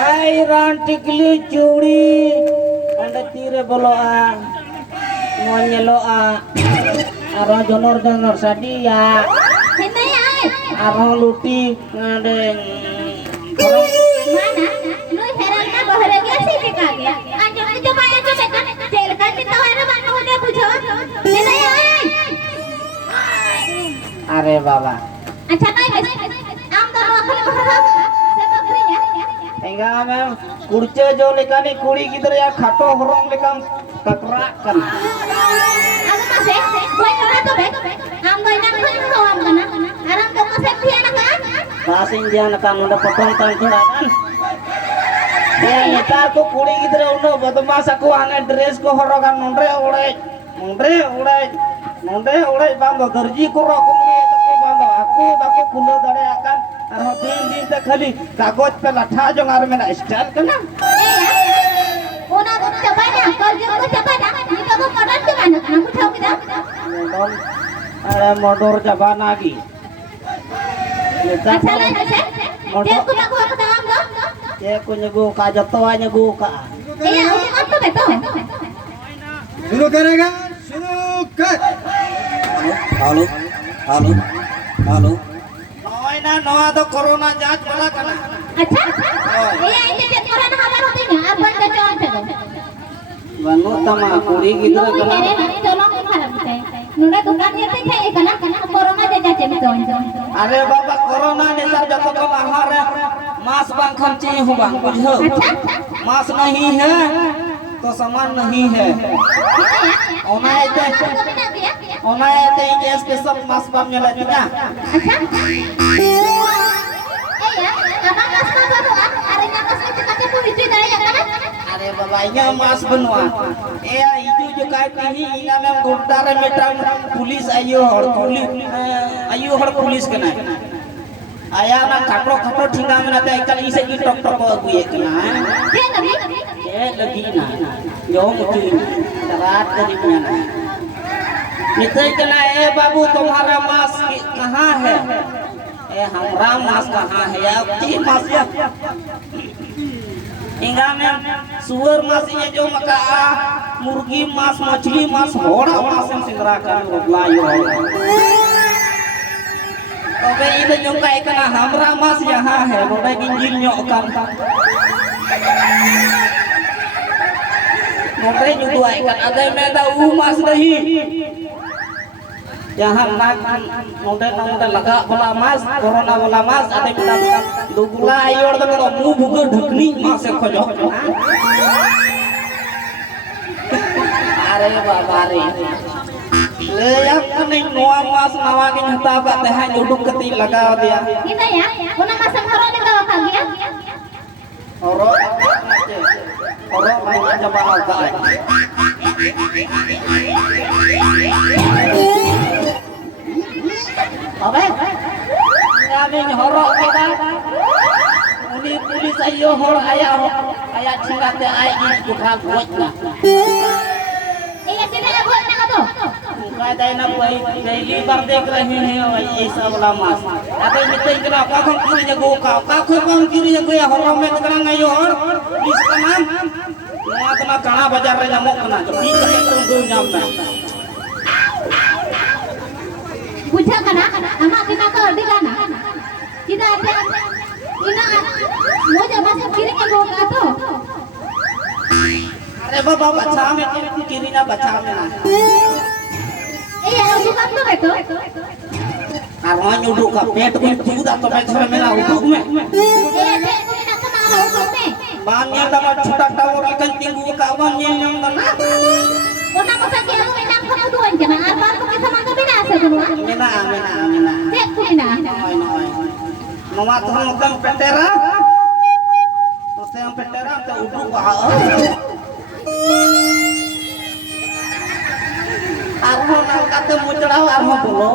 Hai rantikli curi anda tire boloa monyeloa aro jonor sadia aro luti ngadeng mana lu heran na bahagia sih kagak anjing itu coba kan cel kan kita ada mana udah bujo ini ya are baba अच्छा काय आम दोनों अखल बहरा से बकरी ya enggak mem kurce jo lekani kuri gider ya khato horong lekam takra kan aku masih gue kira tuh bek am doy nang kan am kana aram tuh masih piana kan basing dia nakan udah potong tan kan ya netar ko kuri gider uno badmas aku ane dress ko horogan nondre urai bando darji ko rokum aku baku kulo dare akan aro din te khali kagoj pe latha jong ar mena style kana una coba na kerja ko coba na ini kamu modal tuh mana kamu tahu kita are modor jabana gi अच्छा ना dia aku baku aku tahu enggak ye ko nyego ka jatowa nyego ka iya aku betul शुरू करेगा शुरू कर halo halo halo noy na noa do corona जांच वाला kana अच्छा iya ini dia corona kabar hote nya apa ke jalan te banu tama kuri gider kana tolong harap teh nuna दुकान ये teh kayak kana corona jajan betul अरे बाबा corona ने sir जब तक बाहर मास्क बांध खर्चे हो बांध बुझो मास्क नहीं है तो सामान नहीं है ओना ये स्पेशल मास्क बांध मिला क्या अच्छा iya abang mask baru hari nakas kecil-kecil tuh hijau dari ya kan अरे बाबा ये मास्क बनवा ए इजू जो काय कही इना में गुड्डारे मेटा पुलिस आयो हर पुलिस के ना आया ना खाटो ठिंगा में ना ते कल इसे की डॉक्टर को अगुए के ना dia nabi ए लगी ना जो मुझे रात करी में ना मित्र के ना ए बाबू तुम्हारा मास्क कहाँ है ए हमारा मास्क कहाँ है या तीन मास्क इंगा में सुअर मांस ये जो मका मुर्गी मांस मछली मांस होड़ा मांस सिंगरा कर लायो तबे इने जो का एकना हमरा मांस यहाँ है नोडे गिंजिल न्यो काम नोडे जो दुआ एकन अदे में दा ऊ मांस नहीं यहाँ नोडे लगा वाला मांस कोरोना वाला मांस अदे में दुगला आयोर तो मुंह भुगर ढकनी मांस खोजो अरे बाबा रे ले yang ning noa mas nawa ke hata ka teh duduk keti lagaw dia kita ya una masang horo ni kawa kagya oro main aja bakal ka abe ngaming horo kita uni pulis ayo hor aya cingate ai di buka buat na iya tidak buat na kato कायदा ना कोई daily बार देख रहे हैं ऐसा वाला मास अबे मित्र करा का हम पूरी जगह का हम पूरी जगह हर में करा नहीं और इसका नाम नया तना काना बाजार रे जामो कना तो ठीक है तुम दो नाम में बुझा कना ama kita ke di kana kita ada ina mau jaba se kiri ke boga to अरे बाबा बच्चा में किरी ना बच्चा में ना iya bukan tuh betul arwah nyuduk ka पेट में चूदा तो मैं घर में ना उठूं मैं iya dek aku nak kenal hukum me बांधने दमा छोटा टावर लेकिन tinggu ka wan yang mana una masa ke aku minang kamu duan jana apa aku bisa mantap binasa dua mina dek ku mina noy noma tuh ngom petera terus yang petera te uduk wa arho nang kate mucrao arho bulo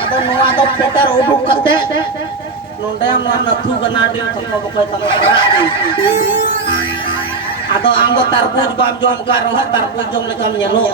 ado noa do peter uduk kate nonde ma nathu gana di thokko bokoy tamara ado anggo tarbuj bam jom ka roh tarbuj jom lekam nyelo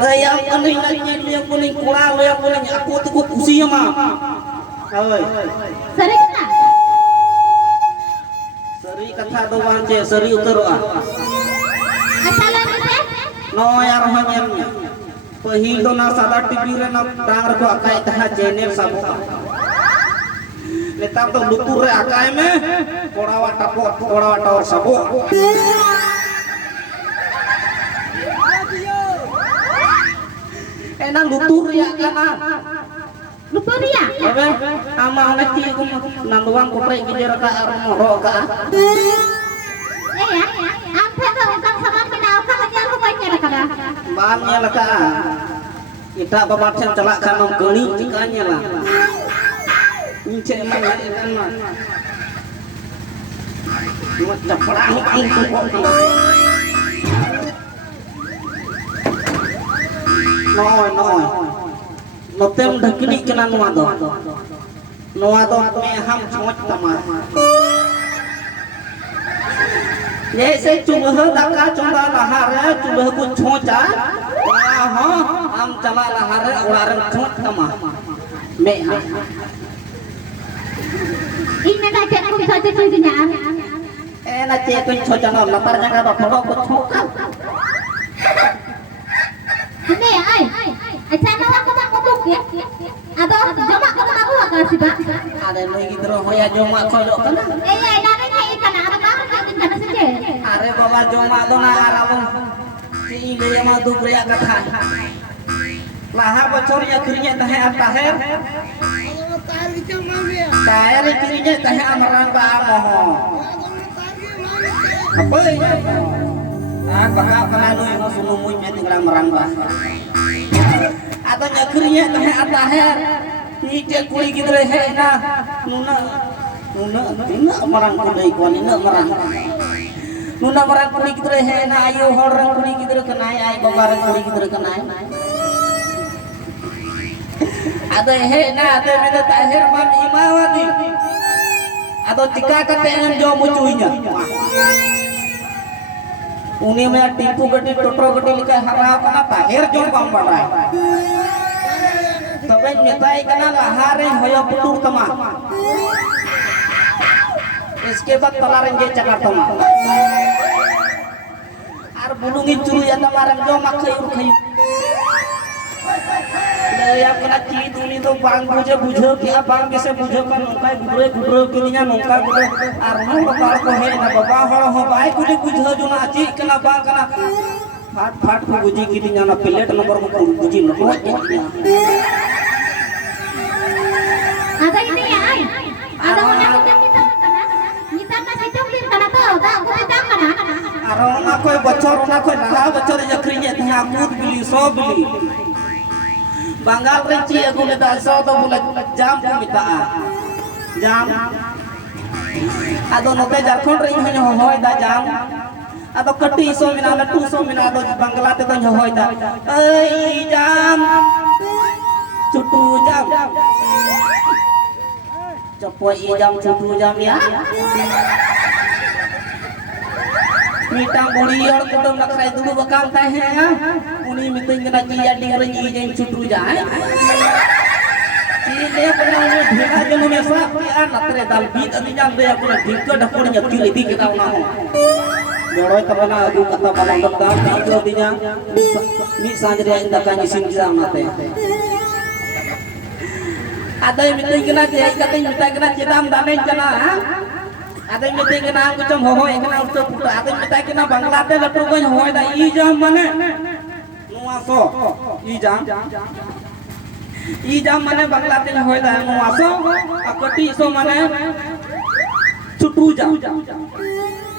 Layang kuning lagi yang kuning kurang layang kuning aku tuh kusi mah. Oi. Sari kata. Seri kata doang je seri uter ah. Asal ni teh. Noy arhanyan. Pahil do na sada TV re na tang ko akai tah channel sabo. Netar to lutur re akai me korawa tapor sabo. Enak lutur ya kana. Lupa dia. Ebe ama ana ti ko nanduang ko pre gijer ka armoro ka. Ya, apa tu orang sama kenal kan aja lu banyak kada. Bahannya lah ka. Kita babatsen celak kanom geuning cikanya lah. Ince mah kan mah. Cuma ceprang angkut. Noy. Notem dakini kena noa do me ham chot tama. Jैसे चुबह दका चुंदा लहारे चुबह को छोचा वला हो हम चला लहारे उड़ारे छोट तमा me Ini dah cek aku saja tu dia. na che ko छोचा ना लपर जगह बा फड़ो को छोका Ini ai. Acha na aku tak kutuk ya. Ado joma ko na aku akan sih ba. ada lagi gidro hoya joma koyo kana Eh, dari ni kana ada kan kana saja. are baba joma do na arabon si ile ma du priya katha laha bocor ya krinya tahe ataher tayar krinya tahe amaran ba moho apa ya baka kana lu yang sunu muy me tinggal marang ba atau nyakrinya tahe ataher ite kuli gidre he na nuna tina marang kudai ko ni na marang nuna marang kuli gidre he na ayo hor rang kuli gidre kenai ai baba rang kuli gidre kenai ada he na ada meda tahir mam imawati atau jika katengan jo mucuinya uni me tipu gadi totro gadi lika harap kana tahir jo bang badai tapi nyetai kana lahare hoyo putur tama इसके बाद तलारेंगे Jakarta mah ar bulungi curu ya tamaran jo makai urkai ya kena cili tuli to bang bujo ki abang bisa bujo kan nongkai gudre kininya nongka gudre ar no bakal ko he na baba hol ho bai kuli bujo jo na aci kena bang kena fat ko buji kininya na plate nomor ko buji no Ada ini ya ai. Ada orang yang kita kasih coklit kana tahu tak aku tidak kana. Arona koy bocor na koy nah bocor ya krinya teh amut beli so beli Bangal reci aku le so to bulan jam ko mita jam ado note Jharkhand ring hoy da jam ado kati so mina na tu so mina ado Bangla te to hoy da ei jam cutu jam cepoi jam cutu jam ya Mitang burior kutum nakrai dulu bakal teh ya. Uni miting kena kia dingren ijeng cutu jai. Ini pernah dhela jemu mesa pian natre dal bit ani jam dia puna dikka dapur nyakil itu kita mau. Doroi tabana agu kata balang betam dikka dinya mi sanjria indakan isin sama teh. Ada yang miting kena dia kata miting kena citam dane jana. Ada yang miting kena aku cem hohoi kena utuh putra. Ada yang miting kena Bangladesh latu kau hohoi dah ijam mana? Nuaso ijam mana Bangladesh hohoi dah nuaso. Akati so mana? Cutu jam.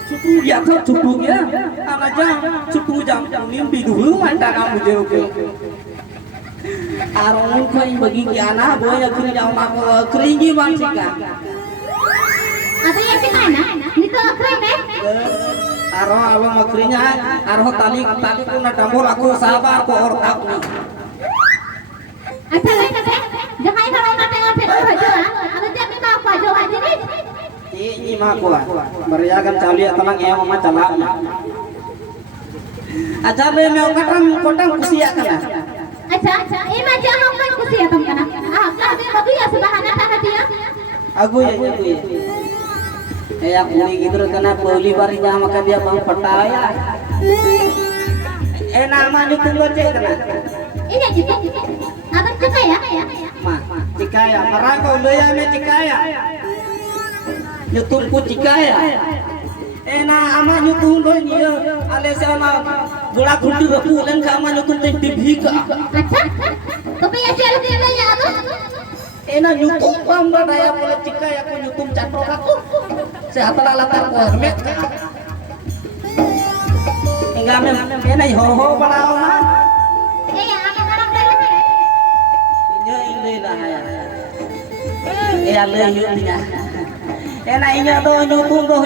Cutu ya tu cutu ya. Anak jam cutu jam. Nimbi dulu mana kamu jauh ke? Arong kau bagi kiana boleh kering jauh nak keringi mansika. Ada yang kita na? Nito keren eh? Aro makrinya, aro tali ko na dambol ako sabar ko or tak ni. Asal lain kata, jangan kalau nak tengok film aja, ada jadi apa aja aja ni? Ini mah ko. Beriakan cali talang ya mama calak. Aja le me okatang kusiak kana. Acha, ima jangan main kusiya tam kana. Ah, kami bagus ya sebahana tanah dia. Agu ya. Ya kuli gidro kana pauli bari jama ka dia bang pataya. Nama ni tunggu cek kana. Ini kita. Abang suka ya? Ma, cikaya. Marangkau leya me cikaya. Nyutum ku cikaya. Ama nyutum do nyiya. Ale sama gula gundi rapu len ka ama nyutum te dibhika. Acha. Tapi ya jalan dia ya abang. Nyutum pamba daya pole cikaya ku nyutum catro aku. Sehatala latar ko hermet. Hingga me ho balao na. Apa orang dah? Ini lah ya. Le yuk nya. Inya do nyutum do